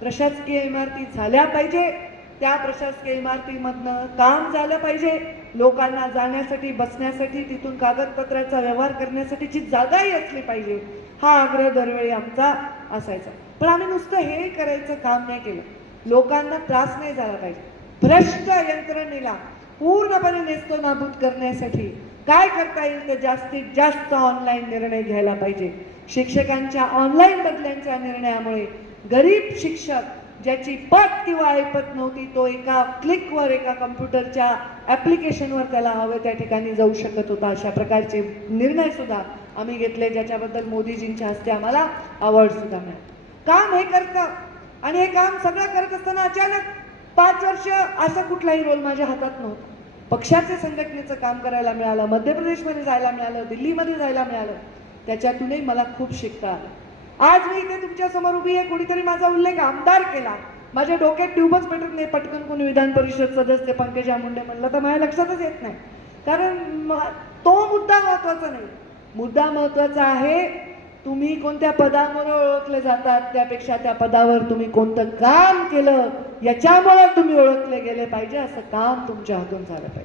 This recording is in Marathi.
प्रशासकीय इमारती झाल्या पाहिजे. त्या प्रशासकीय इमारतीमधनं काम झालं पाहिजे. लोकांना जाण्यासाठी बसण्यासाठी तिथून कागदपत्राचा व्यवहार करण्यासाठीची जागाही असली पाहिजे. हा आग्रह दरवेळी आमचा असायचा. पण आम्ही नुसतं हे करायचं काम नाही केलं. लोकांना त्रास नाही झाला पाहिजे. भ्रष्ट यंत्रणेला पूर्णपणे नेस्तो नाबूद करण्यासाठी काय करता येईल ते जास्तीत जास्त ऑनलाईन निर्णय घ्यायला पाहिजे. शिक्षकांच्या ऑनलाईन बदल्यांच्या निर्णयामुळे गरीब शिक्षक ज्याची पत किंवा ऐपत नव्हती तो एका क्लिकवर एका कम्प्युटरच्या ॲप्लिकेशनवर त्याला हवं त्या ठिकाणी जाऊ शकत होता. अशा प्रकारचे निर्णय सुद्धा आम्ही घेतले ज्याच्याबद्दल मोदीजींच्या हस्ते आम्हाला अवॉर्ड सुद्धा मिळाला. काम हे करतं आणि हे काम सगळं करत असताना अचानक पाच वर्ष असा कुठलाही रोल माझ्या हातात नव्हता. पक्षाचे संघटनेचं काम करायला मिळालं मध्य प्रदेशमध्ये जायला मिळालं दिल्लीमध्ये जायला मिळालं. त्याच्यातूनही मला खूप शिकता आलं. आज मी इथे तुमच्यासमोर उभी आहे कुणीतरी माझा उल्लेख आमदार केला. माझ्या डोक्यात ट्यूबच पेटत नाही पटकन कोणी विधान परिषद सदस्य पंकजा मुंडे म्हणलं तर माझ्या लक्षातच येत नाही. कारण तो मुद्दा महत्त्वाचा नाही. मुद्दा महत्त्वाचा आहे तुम्ही कोणत्या पदामुळे ओळखले जातात त्यापेक्षा त्या पदावर तुम्ही कोणतं काम केलं याच्यामुळे तुम्ही ओळखले गेले पाहिजे असं काम तुमच्या हातून झालं पाहिजे.